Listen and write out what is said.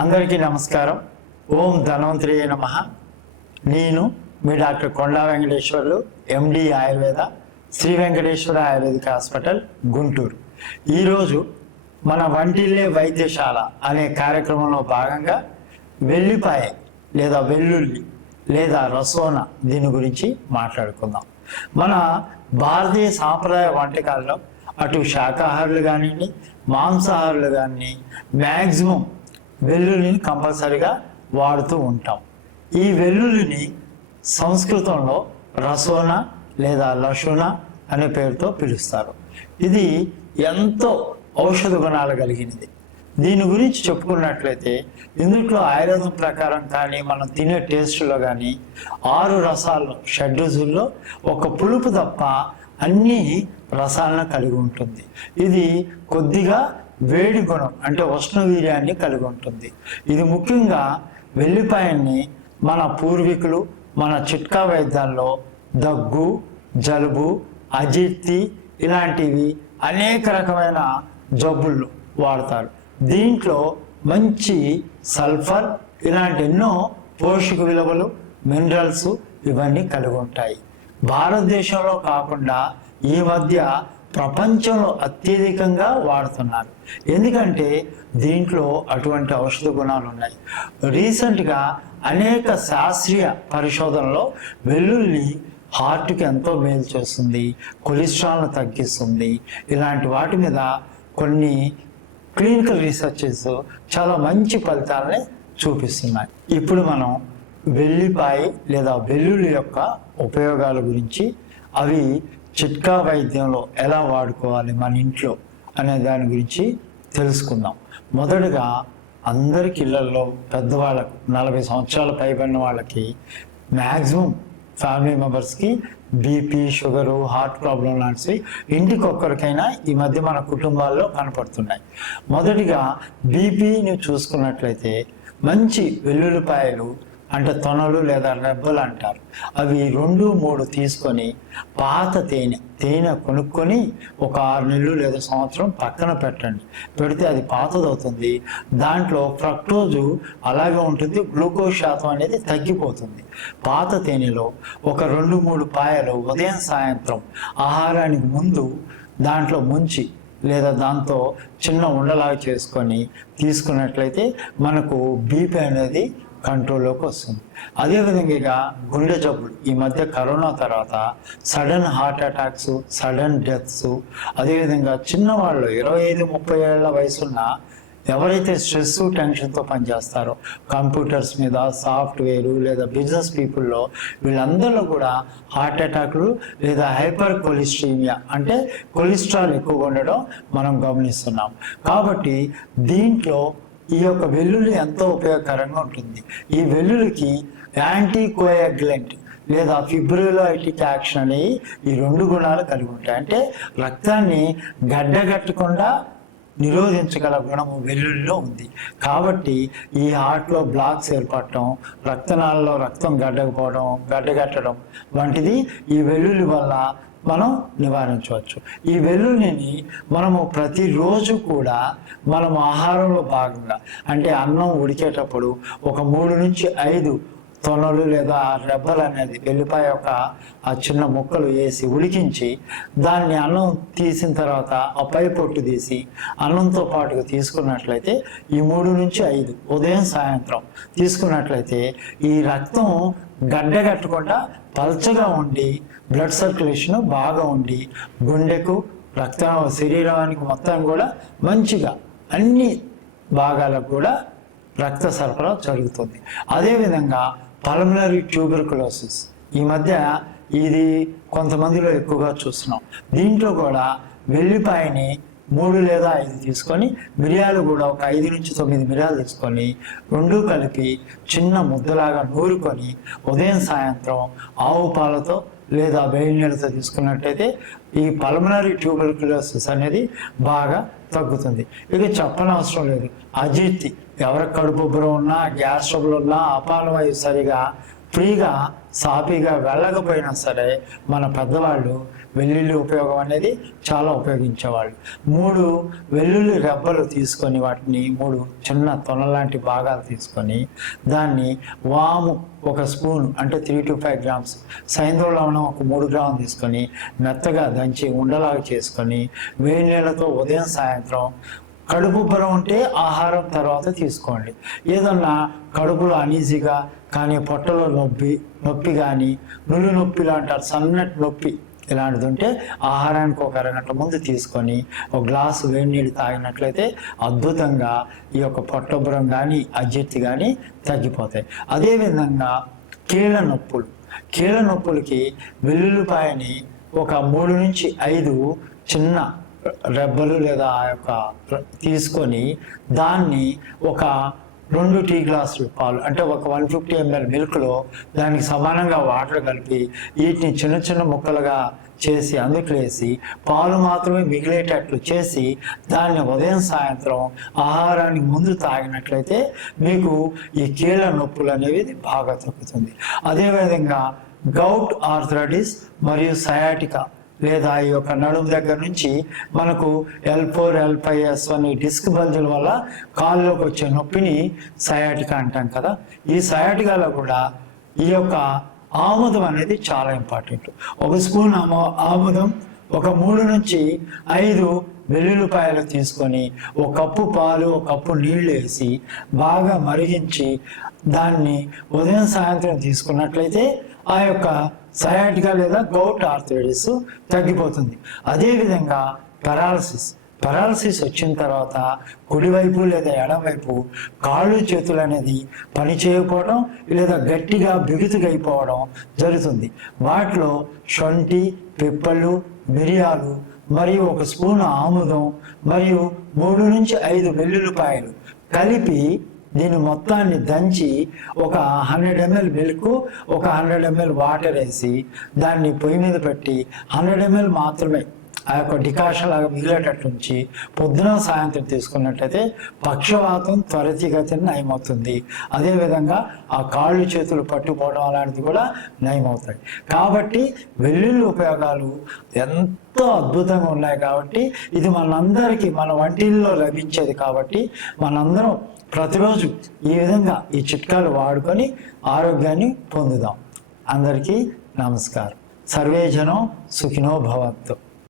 అందరికీ నమస్కారం. ఓం ధన్వంతరి నమ. నేను మీ doctor Konda Venkateswarlu MD Ayurveda Sri Venkateswara ayurvedic hospital Guntur. ఈరోజు మన వంటిల్లే వైద్యశాల అనే కార్యక్రమంలో భాగంగా వెల్లిపాయ లేదా వెల్లుల్లి లేదా రసోనా దీని గురించి మాట్లాడుకుందాం. మన భారతీయ సాంప్రదాయ వంటకాల్లో అటు శాకాహారులు కానివ్వండి మాంసాహారులు కానీ మ్యాక్సిమం వెల్లుల్లిని కంపల్సరిగా వాడుతూ ఉంటాం. ఈ వెల్లుల్లిని సంస్కృతంలో రసోన లేదా లషున అనే పేరుతో పిలుస్తారు. ఇది ఎంతో ఔషధ గుణాలు కలిగినది. దీని గురించి చెప్పుకున్నట్లయితే ఇందులో ఆయుర్వేదం ప్రకారం కానీ మనం తినే టేస్ట్లో కానీ ఆరు రసాలు షడ్రుజుల్లో ఒక పులుపు తప్ప అన్ని రసాలను కలిగి ఉంటుంది. ఇది కొద్దిగా వేడి గుణం అంటే ఉష్ణవీర్యాన్ని కలిగి ఉంటుంది. ఇది ముఖ్యంగా వెల్లిపాయని మన పూర్వీకులు మన చిట్కా వైద్యాల్లో దగ్గు జలుబు అజీర్తి ఇలాంటివి అనేక రకమైన జబ్బులు వాడతారు. దీంట్లో మంచి సల్ఫర్ ఇలాంటి ఎన్నో పోషక విలువలు మినరల్స్ ఇవన్నీ కలిగి ఉంటాయి. భారతదేశంలో కాకుండా ఈ మధ్య ప్రపంచంలో అత్యధికంగా వాడుతున్నారు. ఎందుకంటే దీంట్లో అటువంటి ఔషధ గుణాలు ఉన్నాయి. రీసెంట్గా అనేక శాస్త్రీయ పరిశోధనలో వెల్లుల్లి హార్ట్కి ఎంతో మేలు చేస్తుంది కొలెస్ట్రాల్ను తగ్గిస్తుంది. ఇలాంటి వాటి మీద కొన్ని క్లినికల్ రీసెర్చెస్ చాలా మంచి ఫలితాలని చూపిస్తున్నాయి. ఇప్పుడు మనం వెల్లిపాయ లేదా వెల్లుల్లి యొక్క ఉపయోగాల గురించి అవి చిట్కా వైద్యంలో ఎలా వాడుకోవాలి మన ఇంట్లో అనే దాని గురించి తెలుసుకుందాం. మొదటగా అందరికి ఇళ్ళలో పెద్దవాళ్ళకు నలభై సంవత్సరాల పైబడిన వాళ్ళకి మ్యాక్సిమం ఫ్యామిలీ మెంబర్స్కి బీపీ షుగరు హార్ట్ ప్రాబ్లం లాంటివి ఇంటికి ఒక్కరికైనా ఈ మధ్య మన కుటుంబాల్లో కనపడుతున్నాయి. మొదటిగా బీపీని చూసుకున్నట్లయితే మంచి వెల్లుల్లిపాయలు అంటే తొనలు లేదా రెబ్బలు అంటారు. అవి రెండు మూడు తీసుకొని పాత తేనె తేనె కొనుక్కొని ఒక ఆరు నెలలు లేదా సంవత్సరం పక్కన పెట్టండి. పెడితే అది పాతదవుతుంది. దాంట్లో ఫ్రక్టోజు అలాగే ఉంటుంది గ్లూకోజ్ శాతం అనేది తగ్గిపోతుంది. పాత తేనెలో ఒక రెండు మూడు పాయలు ఉదయం సాయంత్రం ఆహారానికి ముందు దాంట్లో ముంచి లేదా దాంతో చిన్న ఉండలాగా చేసుకొని తీసుకున్నట్లయితే మనకు బీపీ అనేది కంట్రోల్లోకి వస్తుంది. అదేవిధంగా ఇక గుండె జబ్బులు. ఈ మధ్య కరోనా తర్వాత sudden heart attacks sudden deaths అదేవిధంగా చిన్నవాళ్ళు ఇరవై ఐదు ముప్పై ఏళ్ళ వయసున్న ఎవరైతే స్ట్రెస్ టెన్షన్తో పనిచేస్తారో కంప్యూటర్స్ మీద సాఫ్ట్వేర్ లేదా బిజినెస్ పీపుల్లో వీళ్ళందరిలో కూడా హార్ట్ అటాక్లు లేదా హైపర్ కొలిస్ట్రీమియా అంటే కొలెస్ట్రాల్ ఎక్కువగా ఉండడం మనం గమనిస్తున్నాం. కాబట్టి దీంట్లో ఈ యొక్క వెల్లుల్లి ఎంతో ఉపయోగకరంగా ఉంటుంది. ఈ వెల్లుల్లికి యాంటీ కోయాగ్లెంట్ లేదా ఫిబ్రిలైటిక్ యాక్షన్ అనేవి ఈ రెండు గుణాలు కలిగి ఉంటాయి. అంటే రక్తాన్ని గడ్డగట్టకుండా నిరోధించగల గుణము వెల్లుల్లిలో ఉంది. కాబట్టి ఈ హార్ట్లో బ్లాక్స్ ఏర్పడటం రక్తనాళాల్లో రక్తం గడ్డకపోవడం గడ్డగట్టడం వంటిది ఈ వెల్లుల్లి వల్ల మనం నివారించవచ్చు. ఈ వెల్లుల్లిని మనము ప్రతిరోజు కూడా మనం ఆహారంలో భాగంగా అంటే అన్నం ఉడికేటప్పుడు ఒక మూడు నుంచి ఐదు తొనలు లేదా రెబ్బలు అనేది వెల్లిపాయ యొక్క ఆ చిన్న ముక్కలు వేసి ఉడికించి దాన్ని అన్నం తీసిన తర్వాత ఆ పై పొట్టు తీసి అన్నంతో పాటుగా తీసుకున్నట్లయితే ఈ మూడు నుంచి ఐదు ఉదయం సాయంత్రం తీసుకున్నట్లయితే ఈ రక్తం గడ్డగట్టకుండా పల్చగా ఉండి బ్లడ్ సర్క్యులేషన్ బాగా ఉండి గుండెకు రక్త శరీరానికి మొత్తం కూడా మంచిగా అన్ని భాగాలకు కూడా రక్త సరఫరా జరుగుతుంది. అదేవిధంగా పల్మనరీ ట్యూబర్కులోసిస్ ఈ మధ్య ఇది కొంతమందిలో ఎక్కువగా చూస్తున్నాం. దీంట్లో కూడా వెల్లిపాయని మూడు లేదా ఐదు తీసుకొని మిరియాలు కూడా ఒక ఐదు నుంచి తొమ్మిది మిరియాలు తీసుకొని రెండు కలిపి చిన్న ముద్దలాగా నూరుకొని ఉదయం సాయంత్రం ఆవు పాలతో లేదా వేడి నీళ్ళతో తీసుకున్నట్టయితే ఈ పల్మనరీ ట్యూబర్కులోసిస్ అనేది బాగా తగ్గుతుంది. ఇక చెప్పనవసరం లేదు. అజీర్తి. ఎవరికి కడుపు ఉబ్బరం ఉన్నా గ్యాస్ ట్రబుల్ ఉన్నా అపాలవాయు సరిగా ఫ్రీగా సాఫీగా వెళ్ళకపోయినా సరే మన పెద్దవాళ్ళు వెల్లుల్లి ఉపయోగం అనేది చాలా ఉపయోగించేవాళ్ళు. మూడు వెల్లుల్లి రెబ్బలు తీసుకొని వాటిని మూడు చిన్న తొనలాంటి భాగాలు తీసుకొని దాన్ని వాము ఒక స్పూన్ అంటే త్రీ టు ఫైవ్ గ్రామ్స్ సైంధవ లవణం ఒక మూడు గ్రాములు తీసుకొని మెత్తగా దంచి ఉండలాగా చేసుకొని వేడి నీళ్ళతో ఉదయం సాయంత్రం కడుపు బలం ఉంటే ఆహారం తర్వాత తీసుకోండి. ఏదన్నా కడుపులో అనీజీగా కానీ పొట్టలో నొప్పి నొప్పి కానీ నులు నొప్పి లాంటారు సన్నటి నొప్పి ఇలాంటిది ఉంటే ఆహారానికి ఒక అరగంట ముందు తీసుకొని ఒక గ్లాసు వేడి నీళ్ళు తాగినట్లయితే అద్భుతంగా ఈ యొక్క పొట్టబురం కానీ అజీర్తి కానీ తగ్గిపోతాయి. అదేవిధంగా కీళ్ళ నొప్పులు. కీళ్ళ నొప్పులకి వెల్లుల్లిపాయని ఒక మూడు నుంచి ఐదు చిన్న రెబ్బలు లేదా ఆ యొక్క తీసుకొని దాన్ని ఒక రెండు టీ గ్లాసులు పాలు అంటే ఒక వన్ ఫిఫ్టీ ఎంఎల్ మిల్క్లో దానికి సమానంగా వాటర్ కలిపి వీటిని చిన్న చిన్న ముక్కలుగా చేసి అందుకులేసి పాలు మాత్రమే మిగిలేటట్లు చేసి దాన్ని ఉదయం సాయంత్రం ఆహారానికి ముందు తాగినట్లయితే మీకు ఈ కీళ్ళ నొప్పులు అనేవి బాగా తగ్గుతుంది. అదేవిధంగా గౌట్ ఆర్థరైటిస్ మరియు సయాటికా లేదా ఈ యొక్క నడుము దగ్గర నుంచి మనకు L four L five S one ఈ డిస్క్ బల్జుల వల్ల కాళ్ళలోకి వచ్చే నొప్పిని సయాటిక అంటాం కదా. ఈ సయాటికాలో కూడా ఈ యొక్క ఆముదం అనేది చాలా ఇంపార్టెంట్ ఒక స్పూన్ ఆమో ఆముదం ఒక మూడు నుంచి ఐదు వెల్లుల్లిపాయలు తీసుకొని ఒక కప్పు పాలు ఒక కప్పు నీళ్ళు వేసి బాగా మరిగించి దాన్ని ఉదయం సాయంత్రం తీసుకున్నట్లయితే ఆ యొక్క సయాటికా లేదా గౌట్ ఆర్థరైటిస్ తగ్గిపోతుంది. అదేవిధంగా పెరాలసిస్. పెరాలసిస్ వచ్చిన తర్వాత కుడివైపు లేదా ఎడమవైపు కాళ్ళు చేతులు అనేది పని చేయకపోవడం లేదా గట్టిగా బిగుతుగైపోవడం జరుగుతుంది. వాటిలో శొంఠి పిప్పళ్ళు మిరియాలు మరియు ఒక స్పూన్ ఆముదం మరియు మూడు నుంచి ఐదు వెల్లుల్లిపాయలు కలిపి దీన్ని మొత్తాన్ని దంచి ఒక హండ్రెడ్ ఎంఎల్ మిల్క్ ఒక హండ్రెడ్ ఎంఎల్ వాటర్ వేసి దాన్ని పొయ్యి మీద పెట్టి హండ్రెడ్ ఎంఎల్ మాత్రమే ఆ యొక్క డికాషన్ లాగా మిగిలేటట్టు ఉంచి పొద్దున సాయంత్రం తీసుకున్నట్టయితే పక్షవాతం త్వరితగతిన నయమవుతుంది. అదేవిధంగా ఆ కాళ్ళు చేతులు పట్టుకోవడం అలాంటిది కూడా నయమవుతాయి. కాబట్టి వెల్లుల్లి ఉపయోగాలు ఎంతో అద్భుతంగా ఉన్నాయి కాబట్టి ఇది మనందరికీ మన వంటిల్లో లభించేది కాబట్టి మనందరం ప్రతిరోజు ఈ విధంగా ఈ చిట్కాలు వాడుకొని ఆరోగ్యాన్ని పొందుదాం. అందరికీ నమస్కారం. సర్వేజనం సుఖినో భవత్తు